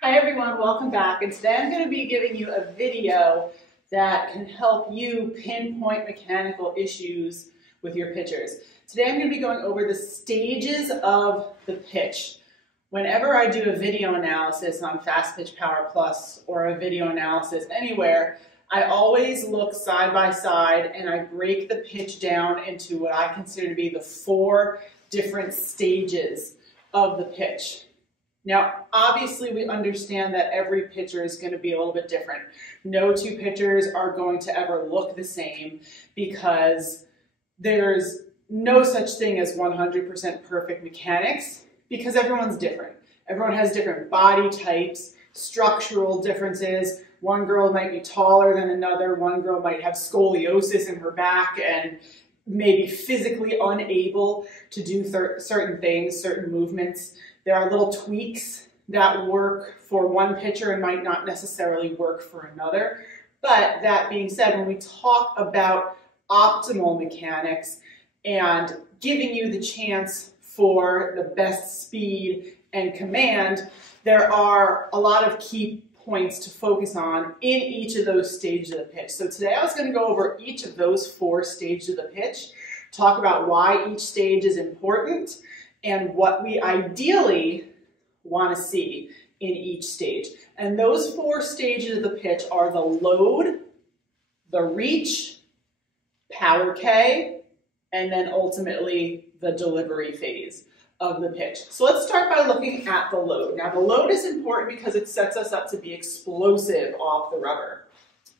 Hi everyone, welcome back. And today I'm going to be giving you a video that can help you pinpoint mechanical issues with your pitchers. Today I'm going to be going over the stages of the pitch. Whenever I do a video analysis on Fastpitch Power Plus or a video analysis anywhere, I always look side by side and I break the pitch down into what I consider to be the 4 different stages of the pitch. Now, obviously, we understand that every pitcher is going to be a little bit different. No 2 pitchers are going to ever look the same because there's no such thing as 100% perfect mechanics because everyone's different. Everyone has different body types, structural differences. One girl might be taller than another. One girl might have scoliosis in her back and maybe physically unable to do certain things, certain movements. There are little tweaks that work for one pitcher and might not necessarily work for another. But that being said, when we talk about optimal mechanics and giving you the chance for the best speed and command, there are a lot of key points to focus on in each of those stages of the pitch. So today I was going to go over each of those 4 stages of the pitch, talk about why each stage is important, and what we ideally want to see in each stage. And those 4 stages of the pitch are the load, the reach, power K, and then ultimately the delivery phase of the pitch. So let's start by looking at the load. Now the load is important because it sets us up to be explosive off the rubber.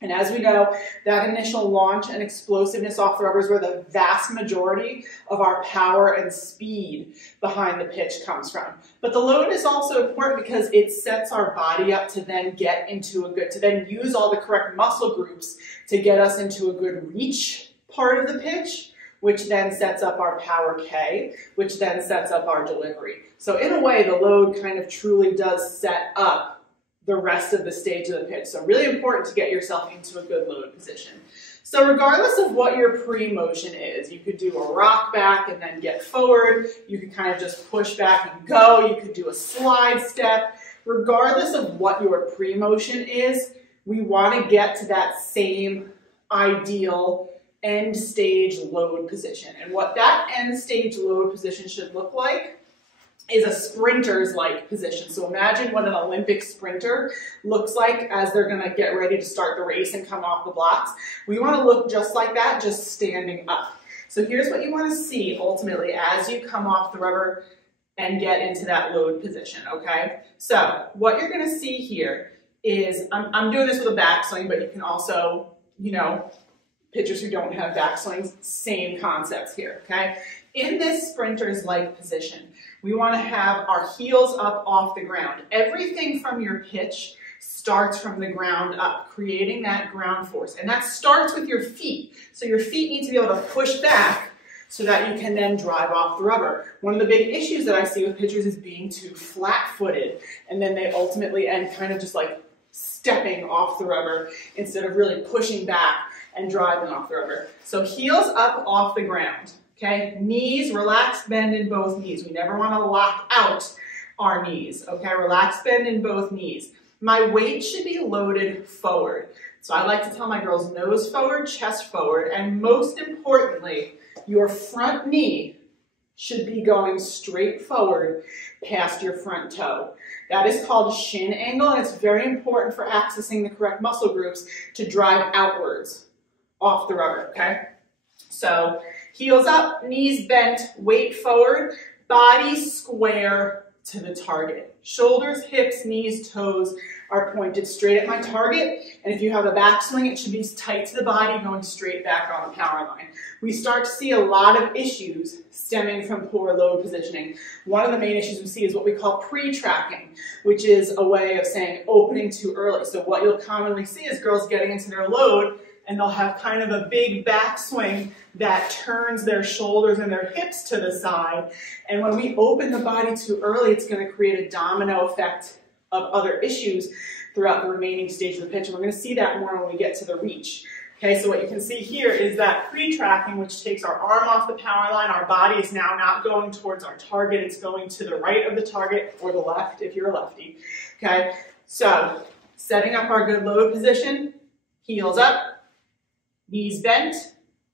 And as we know, that initial launch and explosiveness off the rubber is where the vast majority of our power and speed behind the pitch comes from. But the load is also important because it sets our body up to then get into to then use all the correct muscle groups to get us into a good reach part of the pitch, which then sets up our power K, which then sets up our delivery. So in a way, the load kind of truly does set up the rest of the stage of the pitch. So really important to get yourself into a good load position. So regardless of what your pre-motion is, you could do a rock back and then get forward. You could kind of just push back and go. You could do a slide step. Regardless of what your pre-motion is, we want to get to that same ideal end stage load position. And what that end stage load position should look like is a sprinter's like position. So imagine what an Olympic sprinter looks like as they're gonna get ready to start the race and come off the blocks. We wanna look just like that, just standing up. So here's what you wanna see ultimately as you come off the rubber and get into that load position, okay? So what you're gonna see here is, I'm doing this with a backswing, but you can also, pitchers who don't have backswings, same concepts here, okay? In this sprinter's like position, we want to have our heels up off the ground. Everything from your pitch starts from the ground up, creating that ground force. And that starts with your feet. So your feet need to be able to push back so that you can then drive off the rubber. One of the big issues that I see with pitchers is being too flat-footed, and then they ultimately end kind of just like stepping off the rubber instead of really pushing back and driving off the rubber. So heels up off the ground. Okay, knees, relaxed bend in both knees. We never want to lock out our knees. Okay, relaxed bend in both knees. My weight should be loaded forward. So I like to tell my girls nose forward, chest forward, and most importantly, your front knee should be going straight forward past your front toe. That is called shin angle, and it's very important for accessing the correct muscle groups to drive outwards off the rubber, okay? So heels up, knees bent, weight forward, body square to the target. Shoulders, hips, knees, toes are pointed straight at my target. And if you have a backswing, it should be tight to the body, going straight back on the power line. We start to see a lot of issues stemming from poor load positioning. One of the main issues we see is what we call pre-tracking, which is a way of saying opening too early. So what you'll commonly see is girls getting into their load and they'll have kind of a big backswing that turns their shoulders and their hips to the side. And when we open the body too early, it's going to create a domino effect of other issues throughout the remaining stage of the pitch. And we're going to see that more when we get to the reach. Okay, so what you can see here is that pre-tracking, which takes our arm off the power line. Our body is now not going towards our target. It's going to the right of the target or the left if you're a lefty. Okay, so setting up our good load position, heels up, knees bent,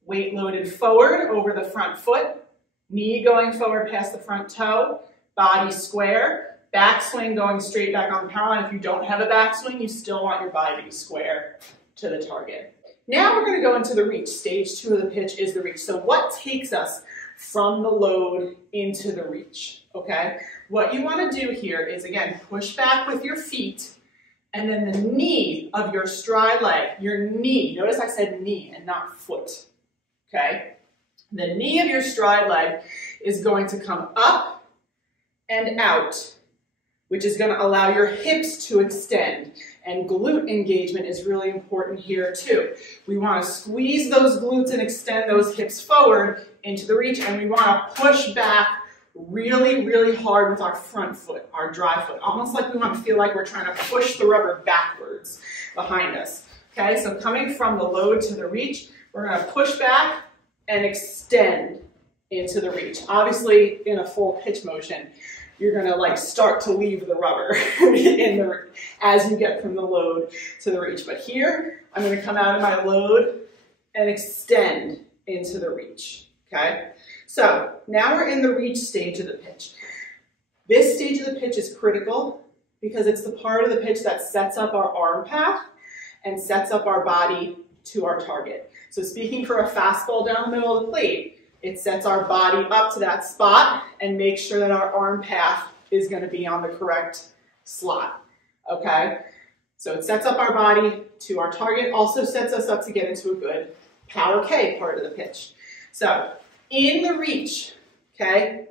weight loaded forward over the front foot, knee going forward past the front toe, body square, back swing going straight back on the power line. If you don't have a back swing, you still want your body to be square to the target. Now we're going to go into the reach. Stage 2 of the pitch is the reach. So what takes us from the load into the reach? Okay, what you want to do here is, again, push back with your feet, and then the knee of your stride leg, your knee, notice I said knee and not foot, okay? The knee of your stride leg is going to come up and out, which is going to allow your hips to extend. And glute engagement is really important here too. We want to squeeze those glutes and extend those hips forward into the reach, and we want to push back really, really hard with our front foot, our dry foot, almost like we want to feel like we're trying to push the rubber backwards behind us. Okay, so coming from the load to the reach, we're going to push back and extend into the reach. Obviously, in a full pitch motion, you're going to like start to leave the rubber as you get from the load to the reach. But here, I'm going to come out of my load and extend into the reach. Okay, so now we're in the reach stage of the pitch. This stage of the pitch is critical because it's the part of the pitch that sets up our arm path and sets up our body to our target. So speaking for a fastball down the middle of the plate, it sets our body up to that spot and makes sure that our arm path is going to be on the correct slot, okay? So it sets up our body to our target, also sets us up to get into a good power K part of the pitch. So in the reach, okay,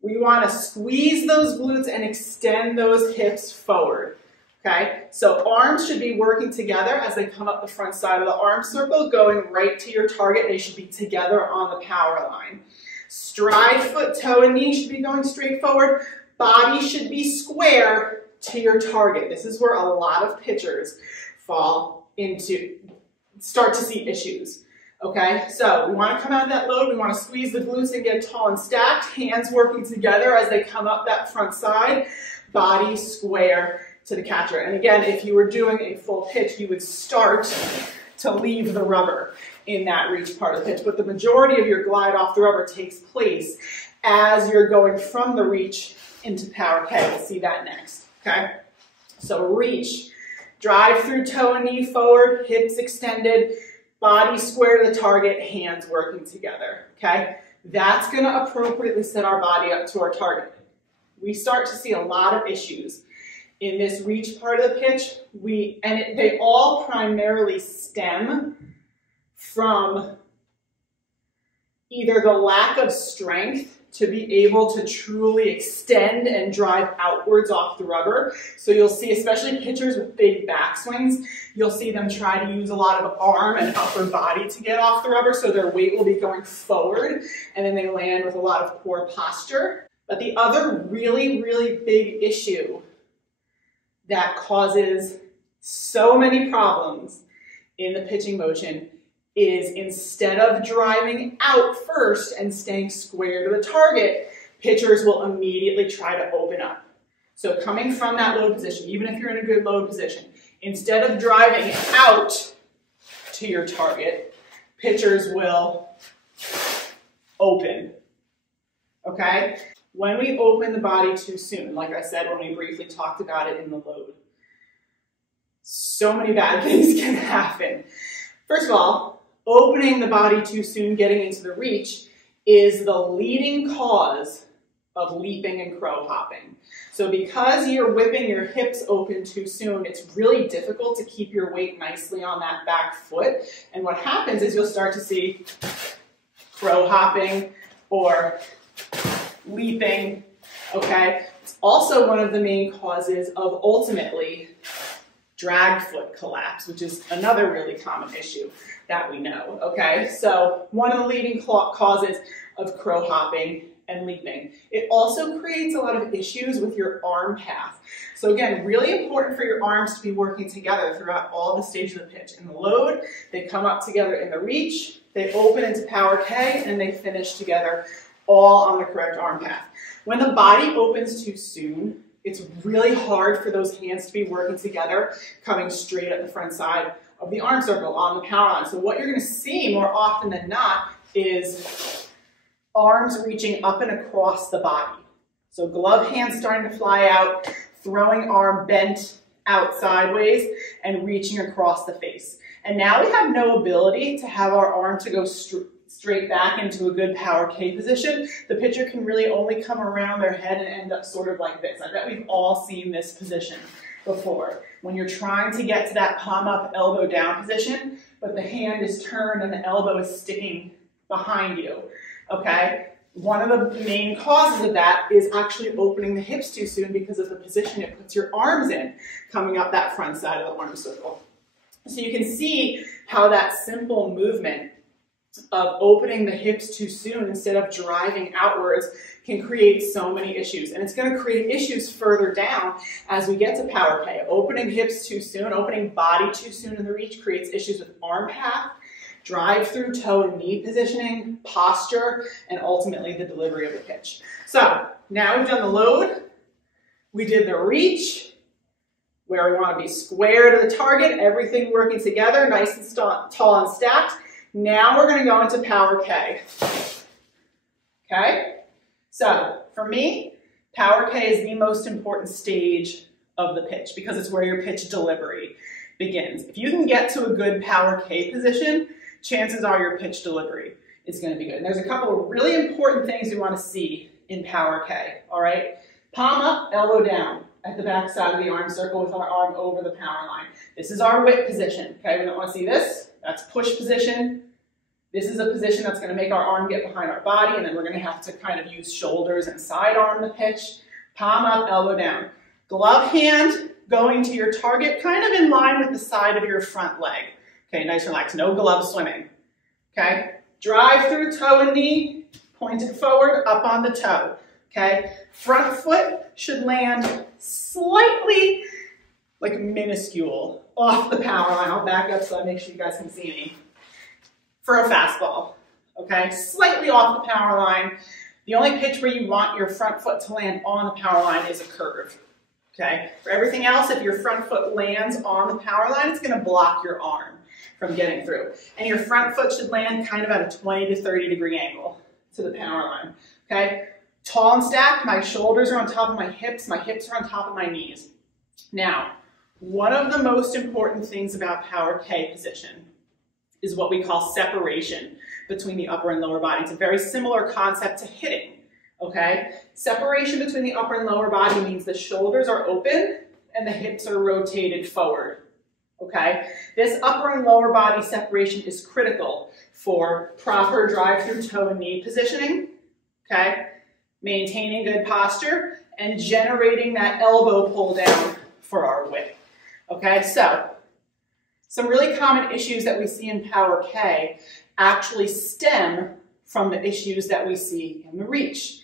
we want to squeeze those glutes and extend those hips forward. Okay, so arms should be working together as they come up the front side of the arm circle, going right to your target. They should be together on the power line. Stride, foot, toe, and knee should be going straight forward. Body should be square to your target. This is where a lot of pitchers start to see issues. Okay, so we want to come out of that load. We want to squeeze the glutes and get tall and stacked. Hands working together as they come up that front side. Body square to the catcher. And again, if you were doing a full pitch, you would start to leave the rubber in that reach part of the pitch. But the majority of your glide off the rubber takes place as you're going from the reach into power K. We'll see that next. Okay? So reach. Drive through toe and knee forward, hips extended, body square to the target, hands working together. Okay? That's going to appropriately set our body up to our target. We start to see a lot of issues in this reach part of the pitch. They all primarily stem from either the lack of strength to be able to truly extend and drive outwards off the rubber. So you'll see, especially pitchers with big backswings, you'll see them try to use a lot of arm and upper body to get off the rubber, so their weight will be going forward, and then they land with a lot of poor posture. But the other really, really big issue that causes so many problems in the pitching motion is, instead of driving out first and staying square to the target, pitchers will immediately try to open up. So coming from that load position, even if you're in a good load position, instead of driving out to your target, pitchers will open, okay? When we open the body too soon, like I said when we briefly talked about it in the load, so many bad things can happen. First of all, opening the body too soon, getting into the reach, is the leading cause of leaping and crow hopping. So because you're whipping your hips open too soon, it's really difficult to keep your weight nicely on that back foot. And what happens is you'll start to see crow hopping or leaping, okay? It's also one of the main causes of ultimately drag foot collapse, which is another really common issue that we know, okay? So one of the leading causes of crow hopping and leaping. It also creates a lot of issues with your arm path. So again, really important for your arms to be working together throughout all the stages of the pitch. In the load, they come up together in the reach, they open into power K, and they finish together all on the correct arm path. When the body opens too soon, it's really hard for those hands to be working together, coming straight at the front side of the arm circle on the power line. So what you're going to see more often than not is arms reaching up and across the body. So glove hands starting to fly out, throwing arm bent out sideways and reaching across the face. And now we have no ability to have our arm to go straight back into a good power K position. The pitcher can really only come around their head and end up sort of like this. I bet we've all seen this position before. When you're trying to get to that palm up, elbow down position, but the hand is turned and the elbow is sticking behind you, okay? One of the main causes of that is actually opening the hips too soon because of the position it puts your arms in, coming up that front side of the arm circle. So you can see how that simple movement of opening the hips too soon instead of driving outwards can create so many issues. And it's going to create issues further down as we get to power K. Opening hips too soon, opening body too soon in the reach creates issues with arm path, drive through toe and knee positioning, posture, and ultimately the delivery of the pitch. So now we've done the load, we did the reach, where we want to be square to the target, everything working together, nice and tall and stacked. Now we're going to go into power K. Okay? So for me, power K is the most important stage of the pitch because it's where your pitch delivery begins. If you can get to a good power K position, chances are your pitch delivery is going to be good. And there's a couple of really important things we want to see in power K, all right? Palm up, elbow down at the back side of the arm circle with our arm over the power line. This is our whip position, okay? We don't want to see this. That's push position. This is a position that's going to make our arm get behind our body, and then we're going to have to kind of use shoulders and side arm the pitch. Palm up, elbow down. Glove hand going to your target, kind of in line with the side of your front leg. Okay, nice and relaxed, no glove swimming. Okay, drive through toe and knee, pointed forward, up on the toe. Okay, front foot should land slightly, like minuscule, off the power line. I'll back up so I make sure you guys can see me. For a fastball, okay, slightly off the power line. The only pitch where you want your front foot to land on the power line is a curve. Okay, for everything else, if your front foot lands on the power line, it's going to block your arm from getting through. And your front foot should land kind of at a 20 to 30 degree angle to the power line. Okay, tall and stacked, my shoulders are on top of my hips are on top of my knees. Now, one of the most important things about power K position is what we call separation between the upper and lower body. It's a very similar concept to hitting, okay? Separation between the upper and lower body means the shoulders are open and the hips are rotated forward, okay? This upper and lower body separation is critical for proper drive through toe and knee positioning, okay? Maintaining good posture and generating that elbow pull down for our whip, okay? So, some really common issues that we see in power K actually stem from the issues that we see in the reach,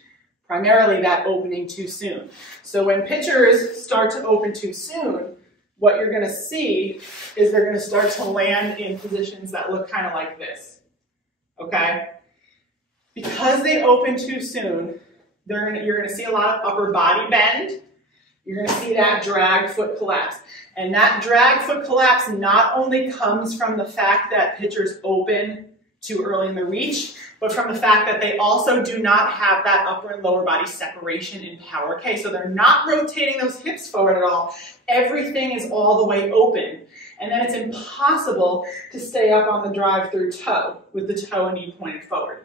primarily that opening too soon. So when pitchers start to open too soon, what you're going to see is they're going to start to land in positions that look kind of like this, okay? Because they open too soon, you're going to see a lot of upper body bend. You're going to see that drag foot collapse. And that drag foot collapse not only comes from the fact that pitchers open too early in the reach, but from the fact that they also do not have that upper and lower body separation in power K. So they're not rotating those hips forward at all. Everything is all the way open. And then it's impossible to stay up on the drive through toe with the toe and knee pointed forward.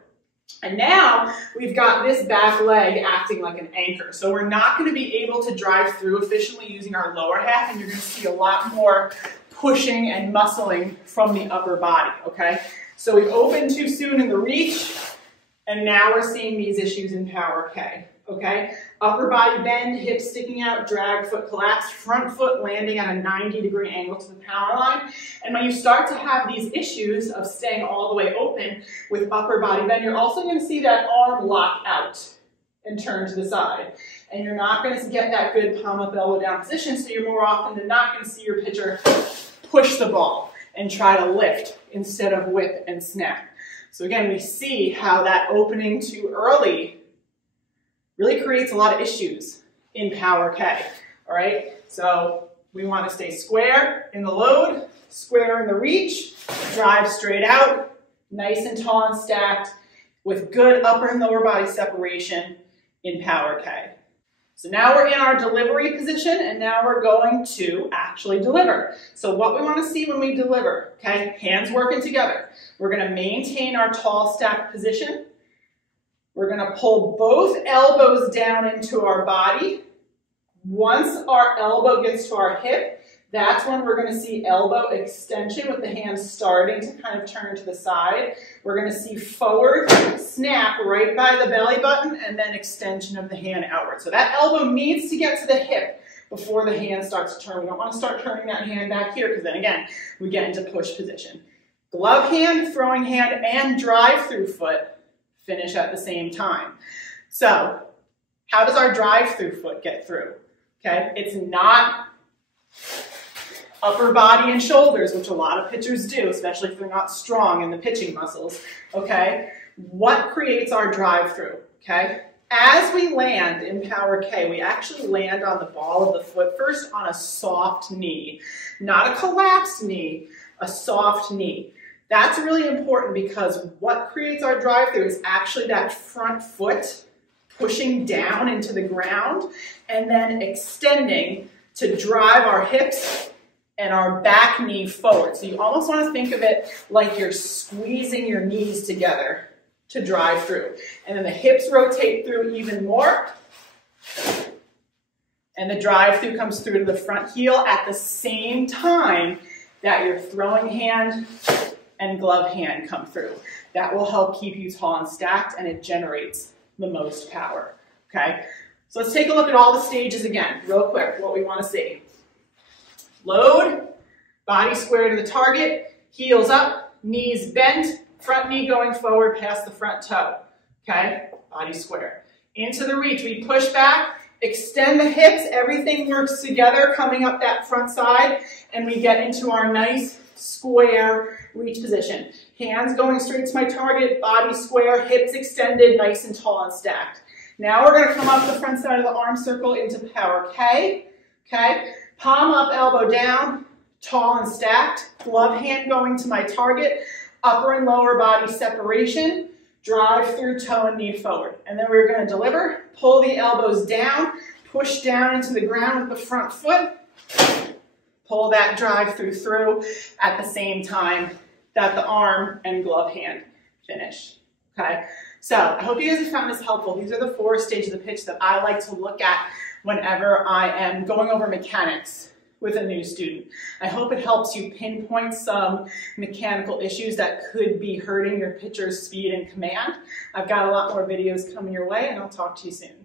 And now we've got this back leg acting like an anchor. So we're not going to be able to drive through efficiently using our lower half, and you're going to see a lot more pushing and muscling from the upper body, okay? So we've opened too soon in the reach, and now we're seeing these issues in power K, okay? Upper body bend, hips sticking out, drag foot collapse, front foot landing at a 90-degree angle to the power line. And when you start to have these issues of staying all the way open with upper body bend, you're also going to see that arm lock out, and turn to the side. And you're not going to get that good palm up, elbow down position, so you're more often than not going to see your pitcher push the ball and try to lift instead of whip and snap. So again, we see how that opening too early really creates a lot of issues in Power K. All right, so we want to stay square in the load, square in the reach, drive straight out, nice and tall and stacked with good upper and lower body separation in Power K. So now we're in our delivery position, and now we're going to actually deliver. So what we want to see when we deliver, okay, hands working together. We're going to maintain our tall stacked position. We're going to pull both elbows down into our body. Once our elbow gets to our hip, that's when we're going to see elbow extension with the hands starting to kind of turn to the side. We're going to see forward snap right by the belly button and then extension of the hand outward. So that elbow needs to get to the hip before the hand starts to turn. We don't want to start turning that hand back here because then again, we get into push position. Glove hand, throwing hand, and drive through foot finish at the same time. So how does our drive through foot get through? Okay, it's not upper body and shoulders, which a lot of pitchers do, especially if they're not strong in the pitching muscles, okay? What creates our drive through, okay? As we land in Power K, we actually land on the ball of the foot first on a soft knee, not a collapsed knee, a soft knee. That's really important because what creates our drive through is actually that front foot pushing down into the ground and then extending to drive our hips and our back knee forward. So you almost want to think of it like you're squeezing your knees together to drive through. And then the hips rotate through even more. And the drive through comes through to the front heel at the same time that your throwing hand and glove hand come through. That will help keep you tall and stacked, and it generates the most power, okay? So let's take a look at all the stages again, real quick, what we want to see. Load, body square to the target, heels up, knees bent, front knee going forward past the front toe, okay? Body square. Into the reach, we push back, extend the hips, everything works together coming up that front side, and we get into our nice square reach position. Hands going straight to my target, body square, hips extended, nice and tall and stacked. Now we're going to come up the front side of the arm circle into Power K, okay? Palm up, elbow down, tall and stacked, glove hand going to my target, upper and lower body separation, drive through toe and knee forward. And then we're going to deliver, pull the elbows down, push down into the ground with the front foot, pull that drive through at the same time that the arm and glove hand finish, okay? So I hope you guys have found this helpful. These are the 4 stages of the pitch that I like to look at whenever I am going over mechanics with a new student. I hope it helps you pinpoint some mechanical issues that could be hurting your pitcher's speed and command. I've got a lot more videos coming your way, and I'll talk to you soon.